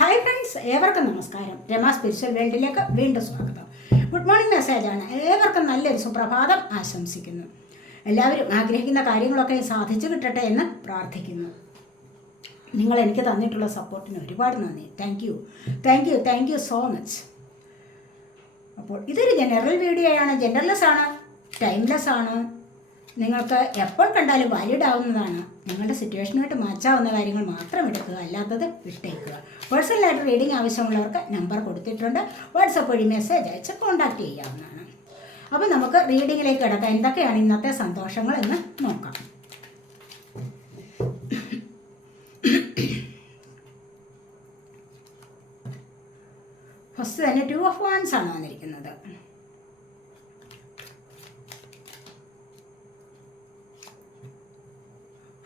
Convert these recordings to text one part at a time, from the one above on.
Hi friends ഏവർക്കും നമസ്കാരം. Rama spiritual വേൾഡിലേക്ക് വീണ്ടും സ്വാഗതം. ഗുഡ് മോർണിംഗ് മെസ്സേജാണ് ഏവർക്കും നല്ലൊരു സുപ്രഭാതം ആശംസിക്കുന്നു. എല്ലാവരും ആഗ്രഹിക്കുന്ന കാര്യങ്ങളൊക്കെ സാധിച്ചു കിട്ടട്ടെ എന്ന് പ്രാർത്ഥിക്കുന്നു. നിങ്ങൾ എനിക്ക് തന്നിട്ടുള്ള സപ്പോർട്ടിന് ഒരുപാട് നന്ദി. Thank you thank you thank you so much അപ്പോൾ ഇതൊരു ജനറൽ വീഡിയോ ആണ്. ജനറൽസ് ആണ്. ടൈംലെസ് ആണ്. നിങ്ങൾക്ക് എപ്പോൾ കണ്ടാലും വാലിഡ് ആവുന്നതാണ്. നിങ്ങളുടെ സിറ്റുവേഷനുമായിട്ട് മാച്ചാവുന്ന കാര്യങ്ങൾ മാത്രം എടുക്കുക അല്ലാത്തത് വിട്ടേക്കുക. പേഴ്സണലായിട്ട് റീഡിംഗ് ആവശ്യമുള്ളവർക്ക് നമ്പർ കൊടുത്തിട്ടുണ്ട്. വാട്സപ്പ് വഴി മെസ്സേജ് അയച്ച് കോൺടാക്റ്റ് ചെയ്യാവുന്നതാണ്. അപ്പോൾ നമുക്ക് റീഡിങ്ങിലേക്ക് കിടക്കാം. എന്തൊക്കെയാണ് ഇന്നത്തെ സന്തോഷങ്ങൾ എന്ന് നോക്കാം. ഫസ്റ്റ് തന്നെ ടു ഓഫ് വാൻസ് ആണ് വന്നിരിക്കുന്നത്.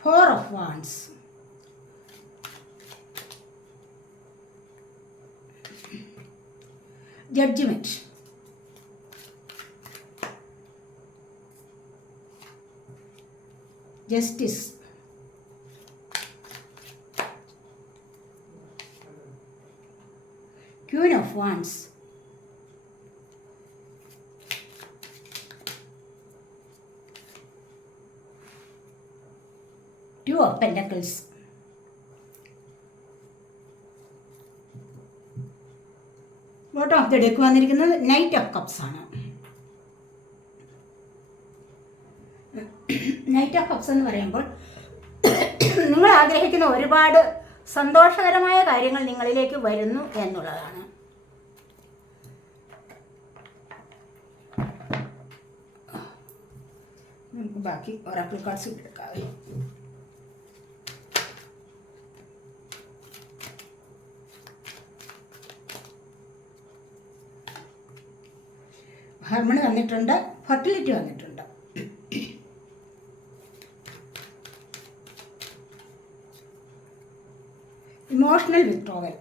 Four of Wands. Judgment. Justice. Queen of Wands. Of bottom of the deck വന്നിരിക്കുന്നത് നൈറ്റ് ഓഫ് കപ്സ് ആണ്. നൈറ്റ് ഓഫ് കപ്സ് എന്ന് പറയുമ്പോൾ നിങ്ങൾ ആഗ്രഹിക്കുന്ന ഒരുപാട് സന്തോഷകരമായ കാര്യങ്ങൾ നിങ്ങളിലേക്ക് വരുന്നു എന്നുള്ളതാണ്. നമുക്ക് ബാക്കി ഒരാക്കിൾ കാർഡ്സ് എടുക്കാവേ ഹാർമണി വന്നിട്ടുണ്ട് ഫെർട്ടിലിറ്റി വന്നിട്ടുണ്ട്. Emotional withdrawal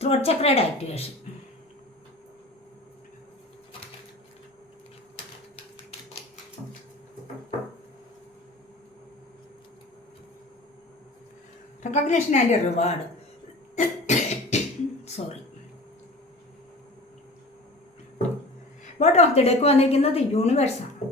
throat ചക്രയുടെ activation recognition and reward sorry vote of the deck വന്നിരിക്കുന്നത് യൂണിവേഴ്സാണ്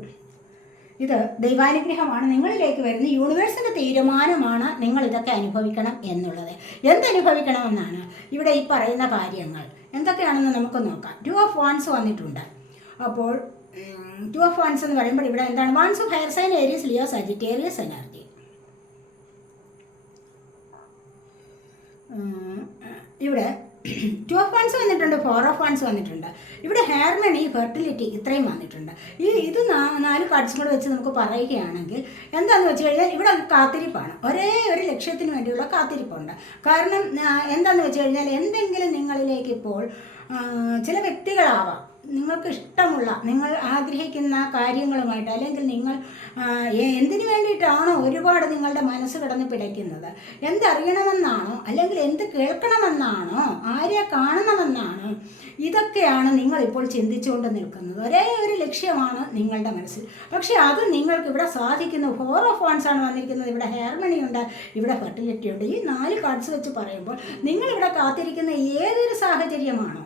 ഇത് ദൈവാനുഗ്രഹമാണ്. നിങ്ങളിലേക്ക് വരുന്ന യൂണിവേഴ്സിന്റെ തീരുമാനമാണ് നിങ്ങൾ ഇതൊക്കെ അനുഭവിക്കണം എന്നുള്ളത്. എന്തനുഭവിക്കണമെന്നാണ് ഇവിടെ ഈ പറയുന്ന കാര്യങ്ങൾ. എന്തൊക്കെയാണെന്ന് നമുക്ക് നോക്കാം. ടു ഓഫ് വാൻസ് വന്നിട്ടുണ്ട്. അപ്പോൾ ടു ഓഫ് വാൻസ് എന്ന് പറയുമ്പോൾ ഇവിടെ എന്താണ്? Wands of higher sign Aries Leo Sagittarius energy ഇവിടെ ടു ഓഫ് വൺസ് വന്നിട്ടുണ്ട് ഫോർ ഓഫ് വൺസ് വന്നിട്ടുണ്ട്. ഇവിടെ ഹെയർമണി ഫെർട്ടിലിറ്റി ഇത്രയും വന്നിട്ടുണ്ട്. ഈ ഇത് നാല് കാർഡ്സും കൂടെ വെച്ച് നമുക്ക് പറയുകയാണെങ്കിൽ എന്താണെന്ന് വെച്ച് കഴിഞ്ഞാൽ ഇവിടെ കാത്തിരിപ്പാണ്. ഒരേ ഒരു ലക്ഷ്യത്തിന് വേണ്ടിയുള്ള കാത്തിരിപ്പുണ്ട്. കാരണം എന്താണെന്ന് വെച്ച് കഴിഞ്ഞാൽ എന്തെങ്കിലും നിങ്ങളിലേക്ക് ഇപ്പോൾ ചില വ്യക്തികളാവാം. നിങ്ങൾക്ക് ഇഷ്ടമുള്ള നിങ്ങൾ ആഗ്രഹിക്കുന്ന കാര്യങ്ങളുമായിട്ട് അല്ലെങ്കിൽ നിങ്ങൾ എന്തിനു വേണ്ടിയിട്ടാണോ ഒരുപാട് നിങ്ങളുടെ മനസ്സ് കിടന്ന് പിടയ്ക്കുന്നത്? എന്തറിയണമെന്നാണോ അല്ലെങ്കിൽ എന്ത് കേൾക്കണമെന്നാണോ ആരെ കാണണമെന്നാണോ ഇതൊക്കെയാണ് നിങ്ങളിപ്പോൾ ചിന്തിച്ചുകൊണ്ട് നിൽക്കുന്നത്. ഒരേ ഒരു ലക്ഷ്യമാണ് നിങ്ങളുടെ മനസ്സിൽ. പക്ഷേ അത് നിങ്ങൾക്ക് ഇവിടെ സാധിക്കുന്നു. ഫോർ ഓഫ് വൺസ് ആണ് വന്നിരിക്കുന്നത്. ഇവിടെ ഹെയർമണി ഉണ്ട് ഇവിടെ ഫെർട്ടിലിറ്റി ഉണ്ട്. ഈ നാല് കാർഡ്സ് വെച്ച് പറയുമ്പോൾ നിങ്ങളിവിടെ കാത്തിരിക്കുന്ന ഏതൊരു സാഹചര്യമാണോ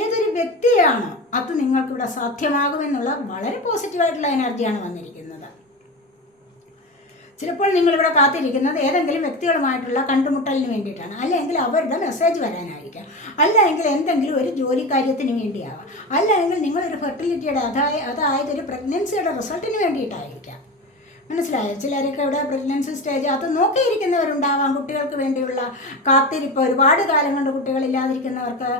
ഏതൊരു വ്യക്തിയാണോ അത് നിങ്ങൾക്കിവിടെ സാധ്യമാകുമെന്നുള്ള വളരെ പോസിറ്റീവായിട്ടുള്ള എനർജിയാണ് വന്നിരിക്കുന്നത്. ചിലപ്പോൾ നിങ്ങളിവിടെ കാത്തിരിക്കുന്നത് ഏതെങ്കിലും വ്യക്തികളുമായിട്ടുള്ള കണ്ടുമുട്ടലിന് വേണ്ടിയിട്ടാണ്. അല്ലെങ്കിൽ അവരുടെ മെസ്സേജ് വരാനായിരിക്കാം. അല്ലെങ്കിൽ എന്തെങ്കിലും ഒരു ജോലി കാര്യത്തിന് വേണ്ടിയാവാം. അല്ലെങ്കിൽ നിങ്ങളൊരു ഫെർട്ടിലിറ്റിയുടെ അതായത് അതായത് ഒരു പ്രഗ്നൻസിയുടെ റിസൾട്ടിന് വേണ്ടിയിട്ടായിരിക്കാം. മനസ്സിലായോ? ചിലരൊക്കെ ഇവിടെ പ്രഗ്നൻസി സ്റ്റേജ് അത് നോക്കിയിരിക്കുന്നവരുണ്ടാവാം കുട്ടികൾക്ക് വേണ്ടിയുള്ള കാത്തിരിപ്പ്. ഒരുപാട് കാലം കൊണ്ട് കുട്ടികളില്ലാതിരിക്കുന്നവർക്ക്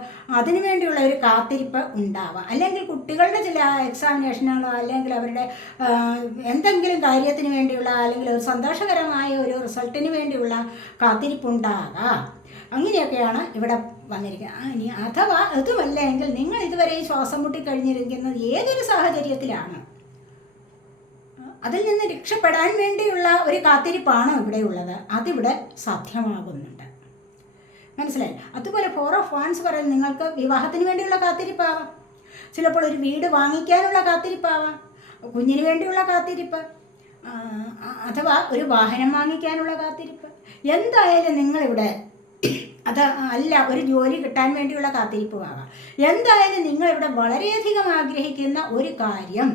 അതിനു വേണ്ടിയുള്ള ഒരു കാത്തിരിപ്പ് ഉണ്ടാവാം. അല്ലെങ്കിൽ കുട്ടികളുടെ ചില എക്സാമിനേഷനുകളോ അല്ലെങ്കിൽ അവരുടെ എന്തെങ്കിലും കാര്യത്തിന് വേണ്ടിയുള്ള അല്ലെങ്കിൽ ഒരു സന്തോഷകരമായ ഒരു റിസൾട്ടിന് വേണ്ടിയുള്ള കാത്തിരിപ്പുണ്ടാകാം അങ്ങനെയൊക്കെയാണ് ഇവിടെ വന്നിരിക്കുന്നത്. ഇനി അഥവാ അതുമല്ല എങ്കിൽ നിങ്ങൾ ഇതുവരെ ഈ ശ്വാസം മുട്ടി കഴിഞ്ഞിരിക്കുന്നത് ഏതൊരു സാഹചര്യത്തിലാണ് അതിൽ നിന്ന് രക്ഷപ്പെടാൻ വേണ്ടിയുള്ള ഒരു കാത്തിരിപ്പാണ് ഇവിടെയുള്ളത്. അതിവിടെ സാധ്യമാകുന്നുണ്ട്. മനസ്സിലായി? അതുപോലെ ഫോർ ഓഫ് വാൻസ് പറയുന്നത് നിങ്ങൾക്ക് വിവാഹത്തിന് വേണ്ടിയുള്ള കാത്തിരിപ്പാവാം. ചിലപ്പോൾ ഒരു വീട് വാങ്ങിക്കാനുള്ള കാത്തിരിപ്പാവാം. കുഞ്ഞിന് വേണ്ടിയുള്ള കാത്തിരിപ്പ്. അഥവാ ഒരു വാഹനം വാങ്ങിക്കാനുള്ള കാത്തിരിപ്പ്. എന്തായാലും നിങ്ങളിവിടെ അത് അല്ല ഒരു ജോലി കിട്ടാൻ വേണ്ടിയുള്ള കാത്തിരിപ്പുമാകാം എന്തായാലും നിങ്ങളിവിടെ വളരെയധികം ആഗ്രഹിക്കുന്ന ഒരു കാര്യം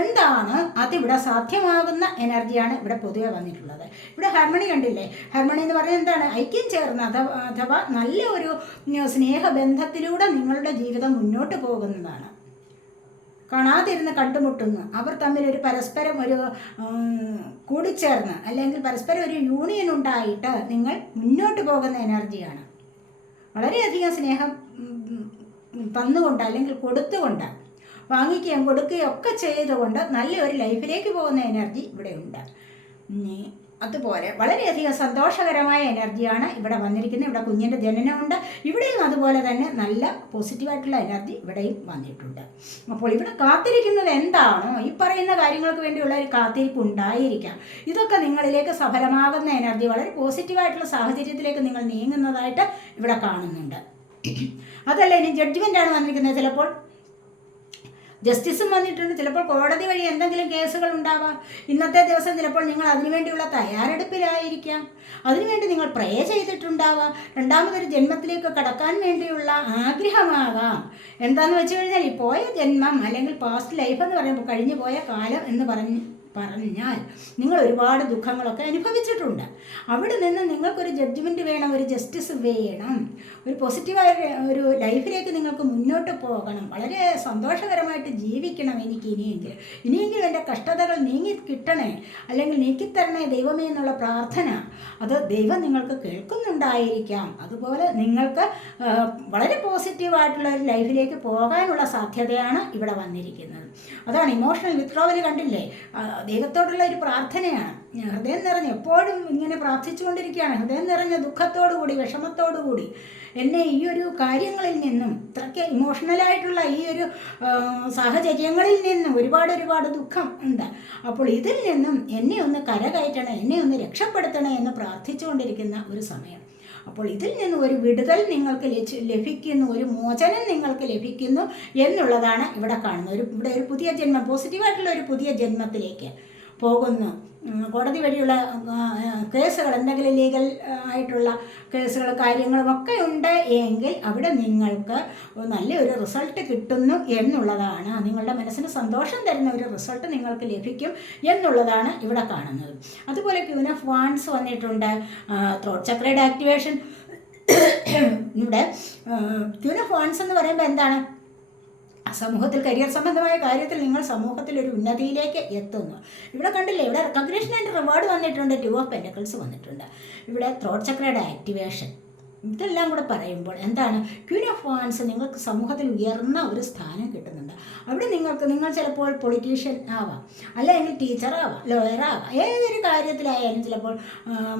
എന്താണ്? അതിവിടെ സാധ്യമാകുന്ന എനർജിയാണ് ഇവിടെ പൊതുവെ വന്നിട്ടുള്ളത്. ഇവിടെ ഹാർമണി കണ്ടില്ലേ? ഹാർമണി എന്ന് പറഞ്ഞാൽ എന്താണ്? ഐക്യം ചേർന്ന് അഥവാ നല്ല ഒരു സ്നേഹബന്ധത്തിലൂടെ നിങ്ങളുടെ ജീവിതം മുന്നോട്ട് പോകുന്നതാണ്. കാണാതിരുന്ന് കണ്ടുമുട്ടുന്നു. അവർ തമ്മിൽ ഒരു പരസ്പരം ഒരു കൂടിച്ചേർന്ന് അല്ലെങ്കിൽ പരസ്പരം ഒരു യൂണിയൻ ഉണ്ടായിട്ട് നിങ്ങൾ മുന്നോട്ട് പോകുന്ന എനർജിയാണ്. വളരെയധികം സ്നേഹം തന്നുകൊണ്ട് അല്ലെങ്കിൽ കൊടുത്തുകൊണ്ട് വാങ്ങിക്കുകയും കൊടുക്കുകയും ഒക്കെ ചെയ്തുകൊണ്ട് നല്ലൊരു ലൈഫിലേക്ക് പോകുന്ന എനർജി ഇവിടെ ഉണ്ട്. ഇനി അതുപോലെ വളരെയധികം സന്തോഷകരമായ എനർജിയാണ് ഇവിടെ വന്നിരിക്കുന്നത്. ഇവിടെ കുഞ്ഞിന്റെ ജനനമുണ്ട്. ഇവിടെയും അതുപോലെ തന്നെ നല്ല പോസിറ്റീവായിട്ടുള്ള എനർജി ഇവിടെയും വന്നിട്ടുണ്ട്. അപ്പോൾ ഇവിടെ കാത്തിരിക്കുന്നത് എന്താണോ ഈ പറയുന്ന കാര്യങ്ങൾക്ക് വേണ്ടിയുള്ള ഒരു കാത്തിരിപ്പ് ഉണ്ടായിരിക്കാം. ഇതൊക്കെ നിങ്ങളിലേക്ക് സഫലമാകുന്ന എനർജി വളരെ പോസിറ്റീവായിട്ടുള്ള സാഹചര്യത്തിലേക്ക് നിങ്ങൾ നീങ്ങുന്നതായിട്ട് ഇവിടെ കാണുന്നുണ്ട്. അതല്ല ഇനി ജഡ്ജ്മെന്റാണ് ആണ് വന്നിരിക്കുന്നത് ചിലപ്പോൾ. ജസ്റ്റിസും വന്നിട്ടുണ്ട്. ചിലപ്പോൾ കോടതി വഴി എന്തെങ്കിലും കേസുകൾ ഉണ്ടാവാം. ഇന്നത്തെ ദിവസം ചിലപ്പോൾ നിങ്ങൾ അതിനുവേണ്ടിയുള്ള തയ്യാറെടുപ്പിലായിരിക്കാം. അതിനുവേണ്ടി നിങ്ങൾ പ്രേ ചെയ്തിട്ടുണ്ടാവാം. രണ്ടാമതൊരു ജന്മത്തിലേക്ക് കടക്കാൻ വേണ്ടിയുള്ള ആഗ്രഹമാകാം. എന്താണെന്ന് വെച്ച് കഴിഞ്ഞാൽ ഈ പോയ ജന്മം അല്ലെങ്കിൽ പാസ്റ്റ് ലൈഫ് എന്ന് പറയുമ്പോൾ കഴിഞ്ഞു പോയ കാലം എന്ന് പറഞ്ഞ് പറഞ്ഞാൽ നിങ്ങൾ ഒരുപാട് ദുഃഖങ്ങളൊക്കെ അനുഭവിച്ചിട്ടുണ്ട്. അവിടെ നിന്ന് നിങ്ങൾക്കൊരു ജഡ്ജ്മെന്റ് വേണം ഒരു ജസ്റ്റിസ് വേണം. ഒരു പോസിറ്റീവായ ഒരു ലൈഫിലേക്ക് നിങ്ങൾക്ക് മുന്നോട്ട് പോകണം. വളരെ സന്തോഷകരമായിട്ട് ജീവിക്കണം എനിക്ക് ഇനിയെങ്കിലും ഇനിയെങ്കിലും എന്റെ കഷ്ടതകൾ നീങ്ങി കിട്ടണേ അല്ലെങ്കിൽ നീക്കിത്തരണേ ദൈവമേ എന്നുള്ള പ്രാർത്ഥന. അത് ദൈവം നിങ്ങൾക്ക് കേൾക്കുന്നുണ്ടായിരിക്കാം. അതുപോലെ നിങ്ങൾക്ക് വളരെ പോസിറ്റീവായിട്ടുള്ള ഒരു ലൈഫിലേക്ക് പോകാനുള്ള സാധ്യതയാണ് ഇവിടെ വന്നിരിക്കുന്നത്. അതാണ് ഇമോഷണൽ വിത്ഡ്രോവൽ കണ്ടില്ലേ? ദൈവത്തോടുള്ള ഒരു പ്രാർത്ഥനയാണ്. ഹൃദയം നിറഞ്ഞ് എപ്പോഴും ഇങ്ങനെ പ്രാർത്ഥിച്ചുകൊണ്ടിരിക്കുകയാണ്. ഹൃദയം നിറഞ്ഞ ദുഃഖത്തോടുകൂടി വിഷമത്തോടുകൂടി എന്നെ ഈ ഒരു കാര്യങ്ങളിൽ നിന്നും ഇത്രയ്ക്ക് ഇമോഷണലായിട്ടുള്ള ഈ ഒരു സാഹചര്യങ്ങളിൽ നിന്നും ഒരുപാട് ഒരുപാട് ദുഃഖം ഉണ്ട്. അപ്പോൾ ഇതിൽ നിന്നും എന്നെ ഒന്ന് കരകയറ്റണേ എന്നെ ഒന്ന് രക്ഷപ്പെടുത്തണേ എന്ന് പ്രാർത്ഥിച്ചുകൊണ്ടിരിക്കുന്ന ഒരു സമയം. അപ്പോൾ ഇതിൽ നിന്ന് ഒരു വിടുതൽ നിങ്ങൾക്ക് ലഭി- ലഭിക്കുന്നു ഒരു മോചനം നിങ്ങൾക്ക് ലഭിക്കുന്നു എന്നുള്ളതാണ് ഇവിടെ കാണുന്നത്. ഒരു ഇവിടെ ഒരു പുതിയ ജന്മം പോസിറ്റീവായിട്ടുള്ള ഒരു പുതിയ ജന്മത്തിലേക്ക് പോകുന്നു. കോടതി വഴിയുള്ള കേസുകൾ എന്തെങ്കിലും ലീഗൽ ആയിട്ടുള്ള കേസുകൾ കാര്യങ്ങളും ഒക്കെ ഉണ്ട് എങ്കിൽ അവിടെ നിങ്ങൾക്ക് നല്ലൊരു റിസൾട്ട് കിട്ടുന്നു എന്നുള്ളതാണ്. നിങ്ങളുടെ മനസ്സിന് സന്തോഷം തരുന്ന ഒരു റിസൾട്ട് നിങ്ങൾക്ക് ലഭിക്കും എന്നുള്ളതാണ് ഇവിടെ കാണുന്നത്. അതുപോലെ ക്യൂൻ ഓഫ് വന്നിട്ടുണ്ട്. ത്രോട്ട് ചക്രയുടെ ആക്ടിവേഷൻ. ഇവിടെ ക്യൂൻ ഓഫ് എന്ന് പറയുമ്പോൾ എന്താണ്? സമൂഹത്തിൽ കരിയർ സംബന്ധമായ കാര്യത്തിൽ നിങ്ങൾ സമൂഹത്തിൽ ഒരു ഉന്നതിയിലേക്ക് എത്തുന്നു. ഇവിടെ കണ്ടില്ലേ ഇവിടെ റെക്കഗ്നേഷൻ ആൻഡ് റിവാർഡ് വന്നിട്ടുണ്ട് ടു ഓഫ് പെന്റക്കിൾസ് വന്നിട്ടുണ്ട്. ഇവിടെ ത്രോട്ട് ചക്രയുടെ ആക്ടിവേഷൻ ഇതെല്ലാം കൂടെ പറയുമ്പോൾ എന്താണ്? ക്യൂൻ ഓഫ് വാൻസ് നിങ്ങൾക്ക് സമൂഹത്തിൽ ഉയർന്ന ഒരു സ്ഥാനം കിട്ടുന്നുണ്ട്. അവിടെ നിങ്ങൾക്ക് നിങ്ങൾ ചിലപ്പോൾ പൊളിറ്റീഷ്യൻ ആവാം അല്ലെങ്കിൽ ടീച്ചറാവാം ലോയറാവാം ഏതൊരു കാര്യത്തിലായാലും ചിലപ്പോൾ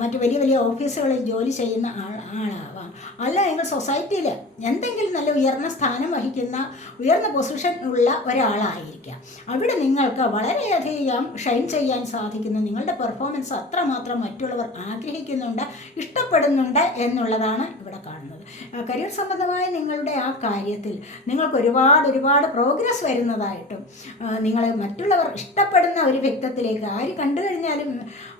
മറ്റു വലിയ വലിയ ഓഫീസുകളിൽ ജോലി ചെയ്യുന്ന ആൾ ആളാവാം. അല്ലെങ്കിൽ സൊസൈറ്റിയിൽ എന്തെങ്കിലും നല്ല ഉയർന്ന സ്ഥാനം വഹിക്കുന്ന ഉയർന്ന പൊസിഷൻ ഉള്ള ഒരാളായിരിക്കാം. അവിടെ നിങ്ങൾക്ക് വളരെയധികം ഷൈൻ ചെയ്യാൻ സാധിക്കുന്ന. നിങ്ങളുടെ പെർഫോമൻസ് അത്രമാത്രം മറ്റുള്ളവർ ആഗ്രഹിക്കുന്നുണ്ട് ഇഷ്ടപ്പെടുന്നുണ്ട് എന്നുള്ളതാണ് ഇവിടെ കാണുന്നത്. കരിയർ സംബന്ധമായ നിങ്ങളുടെ ആ കാര്യത്തിൽ നിങ്ങൾക്ക് ഒരുപാട് ഒരുപാട് പ്രോഗ്രസ് വരുന്നതായിട്ടും നിങ്ങളെ മറ്റുള്ളവർ ഇഷ്ടപ്പെടുന്ന ഒരു വ്യക്തിത്വത്തിലേക്ക് ആര് കണ്ടു കഴിഞ്ഞാലും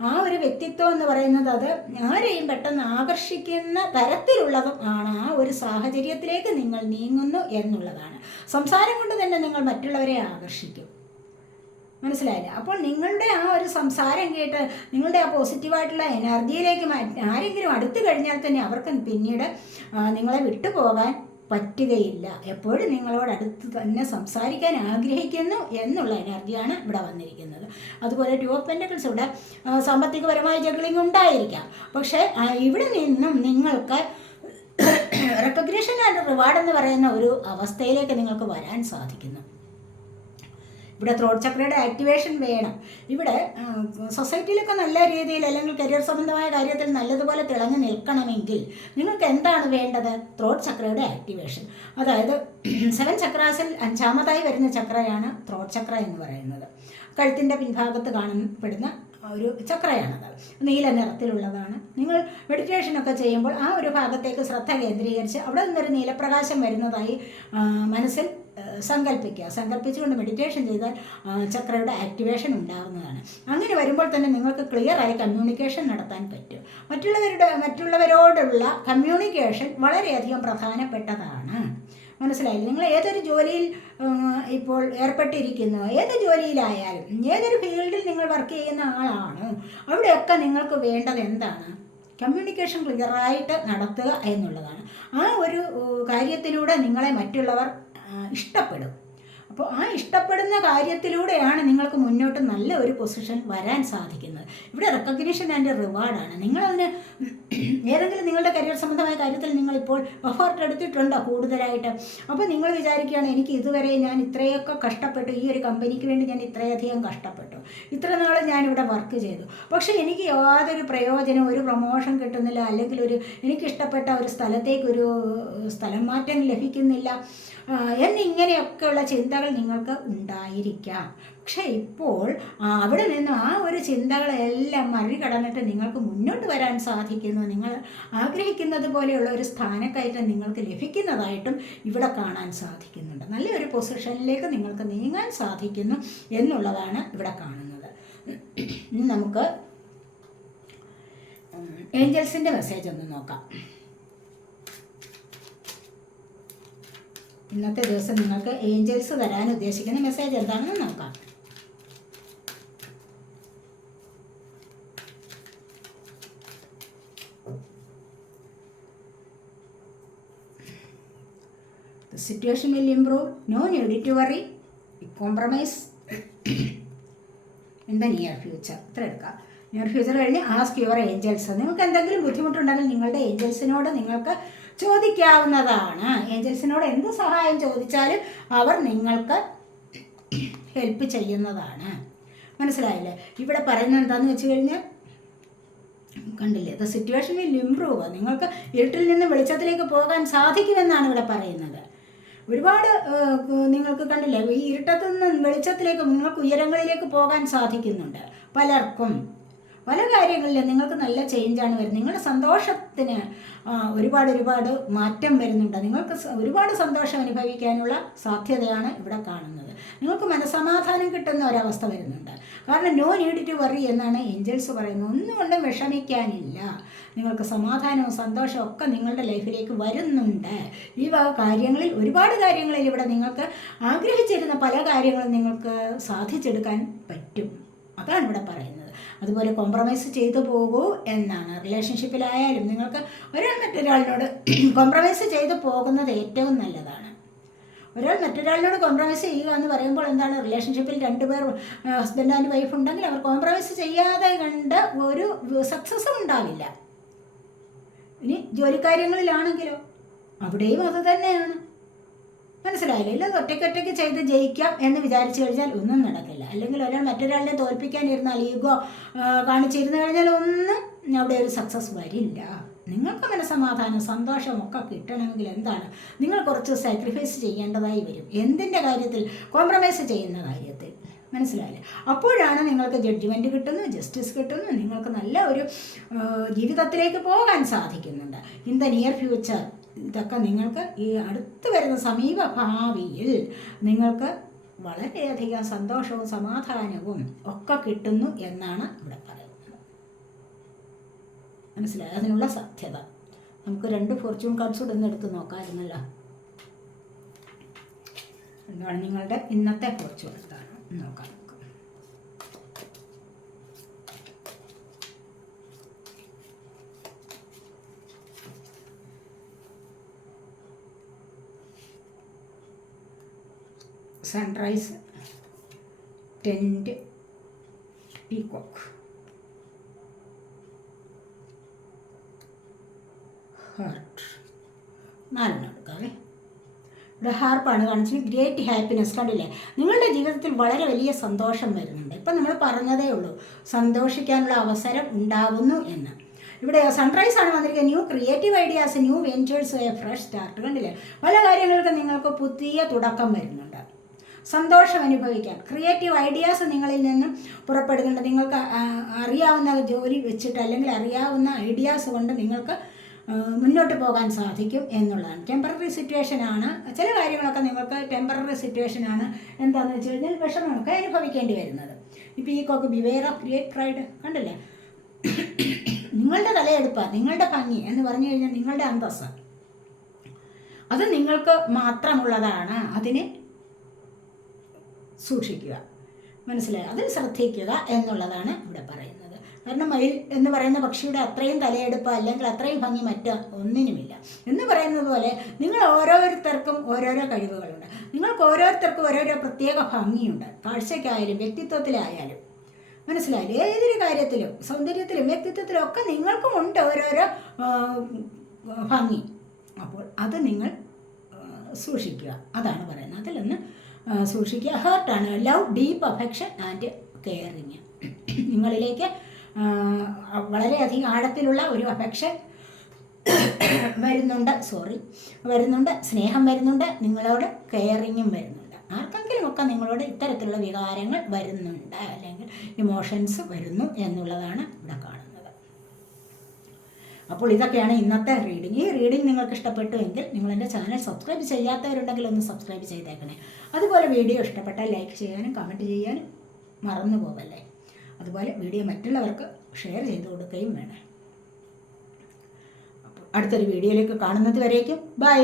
ആ ഒരു വ്യക്തിത്വം എന്ന് പറയുന്നത് അത് ആരെയും പെട്ടെന്ന് ആകർഷിക്കുന്ന തരത്തിലുള്ളതും ആണ്. ആ ഒരു സാഹചര്യത്തിലേക്ക് നിങ്ങൾ നീങ്ങുന്നു എന്നുള്ളതാണ്. സംസാരം കൊണ്ട് തന്നെ നിങ്ങൾ മറ്റുള്ളവരെ ആകർഷിക്കും. മനസ്സിലായില്ല? അപ്പോൾ നിങ്ങളുടെ ആ ഒരു സംസാരം കേട്ട് നിങ്ങളുടെ ആ പോസിറ്റീവായിട്ടുള്ള എനർജിയിലേക്ക് ആരെങ്കിലും അടുത്തു കഴിഞ്ഞാൽ തന്നെ അവർക്ക് പിന്നീട് നിങ്ങളെ വിട്ടുപോകാൻ പറ്റുകയില്ല. എപ്പോഴും നിങ്ങളോട് അടുത്ത് തന്നെ സംസാരിക്കാൻ ആഗ്രഹിക്കുന്നു എന്നുള്ള എനർജിയാണ് ഇവിടെ വന്നിരിക്കുന്നത്. അതുപോലെ ടു ഓഫ് പെന്റക്കിൾസ് ഇവിടെ സാമ്പത്തികപരമായ ജഗ്ലിംഗ് ഉണ്ടായിരിക്കാം. പക്ഷേ ഇവിടെ നിന്നും നിങ്ങൾക്ക് റെക്കഗ്നേഷൻ ആൻഡ് റിവാർഡ് എന്ന് പറയുന്ന ഒരു അവസ്ഥയിലേക്ക് നിങ്ങൾക്ക് വരാൻ സാധിക്കുന്നു. ഇവിടെ ത്രോട്ട് ചക്രയുടെ ആക്ടിവേഷൻ വേണം. ഇവിടെ സൊസൈറ്റിയിലൊക്കെ നല്ല രീതിയിൽ അല്ലെങ്കിൽ കരിയർ സംബന്ധമായ കാര്യത്തിൽ നല്ലതുപോലെ തിളങ്ങി നിൽക്കണമെങ്കിൽ നിങ്ങൾക്ക് എന്താണ് വേണ്ടത്? ത്രോട്ട് ചക്രയുടെ ആക്ടിവേഷൻ അതായത് സെവൻ ചക്രാസിൽ അഞ്ചാമതായി വരുന്ന ചക്രയാണ് ത്രോട്ട് ചക്ര എന്ന് പറയുന്നത്. കഴുത്തിന്റെ പിൻഭാഗത്ത് കാണപ്പെടുന്ന ഒരു ചക്രയാണത് നീല നിറത്തിലുള്ളതാണ്. നിങ്ങൾ മെഡിറ്റേഷനൊക്കെ ചെയ്യുമ്പോൾ ആ ഒരു ഭാഗത്തേക്ക് ശ്രദ്ധ കേന്ദ്രീകരിച്ച് അവിടെ നിന്നൊരു നീലപ്രകാശം വരുന്നതായി മനസ്സിൽ സങ്കല്പിക്കുക സങ്കല്പിച്ചുകൊണ്ട് മെഡിറ്റേഷൻ ചെയ്താൽ ചക്രയുടെ ആക്ടിവേഷൻ ഉണ്ടാകുന്നതാണ്. അങ്ങനെ വരുമ്പോൾ തന്നെ നിങ്ങൾക്ക് ക്ലിയറായി കമ്മ്യൂണിക്കേഷൻ നടത്താൻ പറ്റും. മറ്റുള്ളവരുടെ മറ്റുള്ളവരോടുള്ള കമ്മ്യൂണിക്കേഷൻ വളരെയധികം പ്രധാനപ്പെട്ടതാണ്. മനസ്സിലായില്ല? നിങ്ങൾ ഏതൊരു ജോലിയിൽ ഇപ്പോൾ ഏർപ്പെട്ടിരിക്കുന്നു ഏത് ജോലിയിലായാലും ഏതൊരു ഫീൽഡിൽ നിങ്ങൾ വർക്ക് ചെയ്യുന്ന ആളാണോ അവിടെയൊക്കെ നിങ്ങൾക്ക് വേണ്ടത് എന്താണ്? കമ്മ്യൂണിക്കേഷൻ ക്ലിയറായിട്ട് നടത്തുക എന്നുള്ളതാണ്. ആ ഒരു കാര്യത്തിലൂടെ നിങ്ങളെ മറ്റുള്ളവർ ഇഷ്ടപ്പെടും. അപ്പോൾ ആ ഇഷ്ടപ്പെടുന്ന കാര്യത്തിലൂടെയാണ് നിങ്ങൾക്ക് മുന്നോട്ട് നല്ല ഒരു പൊസിഷൻ വരാൻ സാധിക്കുന്നത്. ഇവിടെ റെക്കഗ്നിഷൻ ആൻഡ് റിവാർഡാണ് നിങ്ങളതിന് ഏതെങ്കിലും നിങ്ങളുടെ കരിയർ സംബന്ധമായ കാര്യത്തിൽ നിങ്ങളിപ്പോൾ എഫേർട്ട് എടുത്തിട്ടുണ്ടോ കൂടുതലായിട്ട്? അപ്പോൾ നിങ്ങൾ വിചാരിക്കുകയാണ് എനിക്ക് ഇതുവരെ ഞാൻ ഇത്രയൊക്കെ കഷ്ടപ്പെട്ടു. ഈ ഒരു കമ്പനിക്ക് വേണ്ടി ഞാൻ ഇത്രയധികം കഷ്ടപ്പെട്ടു. ഇത്ര നാൾ ഞാനിവിടെ വർക്ക് ചെയ്തു. പക്ഷേ എനിക്ക് യാതൊരു പ്രയോജനം ഒരു പ്രൊമോഷൻ കിട്ടുന്നില്ല. അല്ലെങ്കിൽ ഒരു എനിക്കിഷ്ടപ്പെട്ട ഒരു സ്ഥലത്തേക്ക് ഒരു സ്ഥലം മാറ്റം ലഭിക്കുന്നില്ല. എന്നിങ്ങനെയൊക്കെയുള്ള ചിന്തകൾ നിങ്ങൾക്ക് ഉണ്ടായിരിക്കാം. പക്ഷേ ഇപ്പോൾ അവിടെ നിന്ന് ആ ഒരു ചിന്തകളെല്ലാം മറികടന്നിട്ട് നിങ്ങൾക്ക് മുന്നോട്ട് വരാൻ സാധിക്കുന്നു. നിങ്ങൾ ആഗ്രഹിക്കുന്നത് പോലെയുള്ള ഒരു സ്ഥാനക്കയറ്റം നിങ്ങൾക്ക് ലഭിക്കുന്നതായിട്ടും ഇവിടെ കാണാൻ സാധിക്കുന്നുണ്ട്. നല്ലൊരു പൊസിഷനിലേക്ക് നിങ്ങൾക്ക് നീങ്ങാൻ സാധിക്കുന്നു എന്നുള്ളതാണ് ഇവിടെ കാണുന്നത്. നമുക്ക് ഏഞ്ചൽസിന്റെ മെസ്സേജ് ഒന്ന് നോക്കാം. ഇന്നത്തെ ദിവസം നിങ്ങൾക്ക് ഏഞ്ചൽസ് തരാൻ ഉദ്ദേശിക്കുന്ന മെസ്സേജ് എന്താണെന്ന് നോക്കാം The situation will improve. No need to worry. Compromise in the near. ഇത്ര എടുക്കാം നിയർ ഫ്യൂച്ചർ കഴിഞ്ഞ് ആസ്ക് യുവർ ഏഞ്ചൽസ് നിങ്ങൾക്ക് എന്തെങ്കിലും ബുദ്ധിമുട്ടുണ്ടെങ്കിൽ നിങ്ങളുടെ ഏഞ്ചൽസിനോട് നിങ്ങൾക്ക് ചോദിക്കാവുന്നതാണ്. ഏഞ്ചൽസിനോട് എന്ത് സഹായം ചോദിച്ചാലും അവർ നിങ്ങൾക്ക് ഹെൽപ്പ് ചെയ്യുന്നതാണ്. മനസ്സിലായില്ലേ? ഇവിടെ പറയുന്നത് എന്താണെന്ന് വെച്ച് കഴിഞ്ഞാൽ കണ്ടില്ലേ? ദ സിറ്റുവേഷൻ വിൽ ഇമ്പ്രൂവ് നിങ്ങൾക്ക് ഇരുട്ടിൽ നിന്ന് വെളിച്ചത്തിലേക്ക് പോകാൻ സാധിക്കുമെന്നാണ് ഇവിടെ പറയുന്നത്. ഒരുപാട് നിങ്ങൾക്ക് കണ്ടില്ലേ? ഈ ഇരുട്ടത്തു നിന്ന് വെളിച്ചത്തിലേക്ക് നിങ്ങൾക്ക് ഉയരങ്ങളിലേക്ക് പോകാൻ സാധിക്കുന്നുണ്ട് പലർക്കും. പല കാര്യങ്ങളിലും നിങ്ങൾക്ക് നല്ല ചേഞ്ചാണ് വരുന്നത്. നിങ്ങളുടെ സന്തോഷത്തിന് ഒരുപാട് ഒരുപാട് മാറ്റം വരുന്നുണ്ട്. നിങ്ങൾക്ക് ഒരുപാട് സന്തോഷം അനുഭവിക്കാനുള്ള സാധ്യതയാണ് ഇവിടെ കാണുന്നത്. നിങ്ങൾക്ക് മനസമാധാനം കിട്ടുന്ന ഒരവസ്ഥ വരുന്നുണ്ട്. കാരണം നോ നീഡ് ടു വറി എന്നാണ് ഏഞ്ചൽസ് പറയുന്നത്. ഒന്നുകൊണ്ടും വിഷമിക്കാനില്ല. നിങ്ങൾക്ക് സമാധാനവും സന്തോഷവും ഒക്കെ നിങ്ങളുടെ ലൈഫിലേക്ക് വരുന്നുണ്ട്. ഈ വക കാര്യങ്ങളിൽ ഒരുപാട് കാര്യങ്ങളിൽ ഇവിടെ നിങ്ങൾക്ക് ആഗ്രഹിച്ചിരുന്ന പല കാര്യങ്ങളും നിങ്ങൾക്ക് സാധിച്ചെടുക്കാൻ പറ്റും. അതാണ് ഇവിടെ പറയുന്നത്. അതുപോലെ കോംപ്രമൈസ് ചെയ്തു പോകൂ എന്നാണ്. റിലേഷൻഷിപ്പിലായാലും നിങ്ങൾക്ക് ഒരാൾ മറ്റൊരാളിനോട് കോംപ്രമൈസ് ചെയ്തു പോകുന്നത് ഏറ്റവും നല്ലതാണ്. ഒരാൾ മറ്റൊരാളിനോട് കോംപ്രമൈസ് ചെയ്യുക എന്ന് പറയുമ്പോൾ എന്താണ്? റിലേഷൻഷിപ്പിൽ രണ്ടുപേർ ഹസ്ബൻഡ് ആൻഡ് വൈഫ് ഉണ്ടെങ്കിൽ അവർ കോംപ്രമൈസ് ചെയ്യാതെ കണ്ട് ഒരു സക്സസ്സും ഉണ്ടാവില്ല. ഇനി ജോലിക്കാര്യങ്ങളിലാണെങ്കിലോ? അവിടെയും അത് തന്നെയാണ്. മനസ്സിലായില്ലേ? ഇല്ല ഒറ്റയ്ക്കൊറ്റയ്ക്ക് ചെയ്ത് ജയിക്കാം എന്ന് വിചാരിച്ചു കഴിഞ്ഞാൽ ഒന്നും നടക്കില്ല. അല്ലെങ്കിൽ ഒരാൾ മറ്റൊരാളിനെ തോൽപ്പിക്കാനിരുന്നാൽ ഈഗോ കാണിച്ചിരുന്നു കഴിഞ്ഞാൽ ഒന്നും അവിടെ ഒരു സക്സസ് വരില്ല. നിങ്ങൾക്ക് മനസ്സമാധാനം സന്തോഷം ഒക്കെ കിട്ടണമെങ്കിൽ എന്താണ്? നിങ്ങൾ കുറച്ച് സാക്രിഫൈസ് ചെയ്യേണ്ടതായി വരും. എന്തിന്റെ കാര്യത്തിൽ? കോംപ്രമൈസ് ചെയ്യുന്ന കാര്യത്തിൽ. മനസ്സിലായില്ലേ? അപ്പോഴാണ് നിങ്ങൾക്ക് ജഡ്ജ്മെന്റ് കിട്ടുന്നു ജസ്റ്റിസ് കിട്ടുന്നു നിങ്ങൾക്ക് നല്ല ഒരു ജീവിതത്തിലേക്ക് പോകാൻ സാധിക്കുന്നുണ്ട്. ഇൻ ദ നിയർ ഫ്യൂച്ചർ ഇതൊക്കെ നിങ്ങൾക്ക് ഈ അടുത്ത് വരുന്ന സമീപ ഭാവിയിൽ നിങ്ങൾക്ക് വളരെയധികം സന്തോഷവും സമാധാനവും ഒക്കെ കിട്ടുന്നു എന്നാണ് ഇവിടെ പറയുന്നത്. മനസ്സിലായി? അതിനുള്ള സാധ്യത നമുക്ക് രണ്ട് ഫോർച്യൂൺ കാർഡ്സ് കൂടെ ഒന്ന് എടുത്ത് നോക്കാമായിരുന്നല്ലോ. എന്താണ് നിങ്ങളുടെ ഇന്നത്തെ ഫോർച്യൂൺ എന്താണ് നോക്കാം നമുക്ക് സൺറൈസ് ടെന്റ് പീകോക്ക് ഹാർട്ട് നാലെണ്ണം എടുക്കാവേ ഇവിടെ ഹാർപ്പാണ് കാണിച്ചത്. ഗ്രേറ്റ് ഹാപ്പിനെസ് കണ്ടില്ലേ? നിങ്ങളുടെ ജീവിതത്തിൽ വളരെ വലിയ സന്തോഷം വരുന്നുണ്ട്. ഇപ്പം നമ്മൾ പറഞ്ഞതേ ഉള്ളൂ. സന്തോഷിക്കാനുള്ള അവസരം ഉണ്ടാകുന്നു എന്ന്. ഇവിടെ സൺറൈസ് ആണ് വന്നിരിക്കുന്നത്. New creative ideas new ventures fresh start കണ്ടില്ലേ? പല കാര്യങ്ങൾക്കും നിങ്ങൾക്ക് പുതിയ തുടക്കം വരുന്നുണ്ട്. സന്തോഷം അനുഭവിക്കാൻ. ക്രിയേറ്റീവ് ഐഡിയാസ് നിങ്ങളിൽ നിന്നും പുറപ്പെടുന്നുണ്ട്. നിങ്ങൾക്ക് അറിയാവുന്ന ജോലി വെച്ചിട്ട് അല്ലെങ്കിൽ അറിയാവുന്ന ഐഡിയാസ് കൊണ്ട് നിങ്ങൾക്ക് മുന്നോട്ട് പോകാൻ സാധിക്കും എന്നുള്ളതാണ്. ടെമ്പററി സിറ്റുവേഷനാണ് ചില കാര്യങ്ങളൊക്കെ നിങ്ങൾക്ക് ടെമ്പററി സിറ്റുവേഷനാണ് എന്താണെന്ന് വെച്ച് കഴിഞ്ഞാൽ വിഷമമൊക്കെ അനുഭവിക്കേണ്ടി വരുന്നത്. ഇപ്പോൾ ഈ cock beware of create pride കണ്ടില്ലേ? നിങ്ങളുടെ തലയെടുപ്പ് നിങ്ങളുടെ ഭംഗി എന്ന് പറഞ്ഞു കഴിഞ്ഞാൽ നിങ്ങളുടെ അന്തസ്സ്. അത് നിങ്ങൾക്ക് മാത്രമുള്ളതാണ്. അതിനെ സൂക്ഷിക്കുക. മനസ്സിലായി? അതിൽ ശ്രദ്ധിക്കുക എന്നുള്ളതാണ് ഇവിടെ പറയുന്നത്. കാരണം മയിൽ എന്ന് പറയുന്ന പക്ഷിയുടെ അത്രയും തലയെടുപ്പ് അല്ലെങ്കിൽ അത്രയും ഭംഗി മറ്റ് ഒന്നിനുമില്ല. എന്ന് പറയുന്നത് പോലെ നിങ്ങൾ ഓരോരുത്തർക്കും ഓരോരോ കഴിവുകളുണ്ട്. നിങ്ങൾക്ക് ഓരോരുത്തർക്കും ഓരോരോ പ്രത്യേക ഭംഗിയുണ്ട്. കാഴ്ചയ്ക്കായാലും വ്യക്തിത്വത്തിലായാലും. മനസ്സിലായില്ലേ ഏതൊരു കാര്യത്തിലും സൗന്ദര്യത്തിലും വ്യക്തിത്വത്തിലും ഒക്കെ നിങ്ങൾക്കും ഉണ്ട് ഓരോരോ ഭംഗി. അപ്പോൾ അത് നിങ്ങൾ സൂക്ഷിക്കുക. അതാണ് പറയുന്നത്. അതിലൊന്ന് സൂക്ഷിക്കുക. ഹേർട്ടാണ് love deep affection and caring നിങ്ങളിലേക്ക് വളരെയധികം ആഴത്തിലുള്ള ഒരു അഫെക്ഷൻ വരുന്നുണ്ട്. സോറി വരുന്നുണ്ട്. സ്നേഹം വരുന്നുണ്ട്. നിങ്ങളോട് കെയറിങ്ങും വരുന്നുണ്ട്. ആർക്കെങ്കിലുമൊക്കെ നിങ്ങളോട് ഇത്തരത്തിലുള്ള വികാരങ്ങൾ വരുന്നുണ്ട്. അല്ലെങ്കിൽ ഇമോഷൻസ് വരുന്നു എന്നുള്ളതാണ് ഇവിടെ കാണുന്നത്. അപ്പോൾ ഇതൊക്കെയാണ് ഇന്നത്തെ റീഡിംഗ് ഈ റീഡിംഗ് നിങ്ങൾക്ക് ഇഷ്ടപ്പെട്ടു എങ്കിൽ നിങ്ങൾ എന്റെ ചാനൽ സബ്സ്ക്രൈബ് ചെയ്യാത്തവരുണ്ടെങ്കിൽ ഒന്ന് സബ്സ്ക്രൈബ് ചെയ്തേക്കണേ. അതുപോലെ വീഡിയോ ഇഷ്ടപ്പെട്ടാൽ ലൈക്ക് ചെയ്യാനും കമന്റ് ചെയ്യാനും മറന്നു പോവല്ലേ. അതുപോലെ വീഡിയോ മറ്റുള്ളവർക്ക് ഷെയർ ചെയ്ത് കൊടുക്കുകയും വേണം. അടുത്തൊരു വീഡിയോയിലേക്ക് കാണുന്നത് വരേക്കും. ബൈ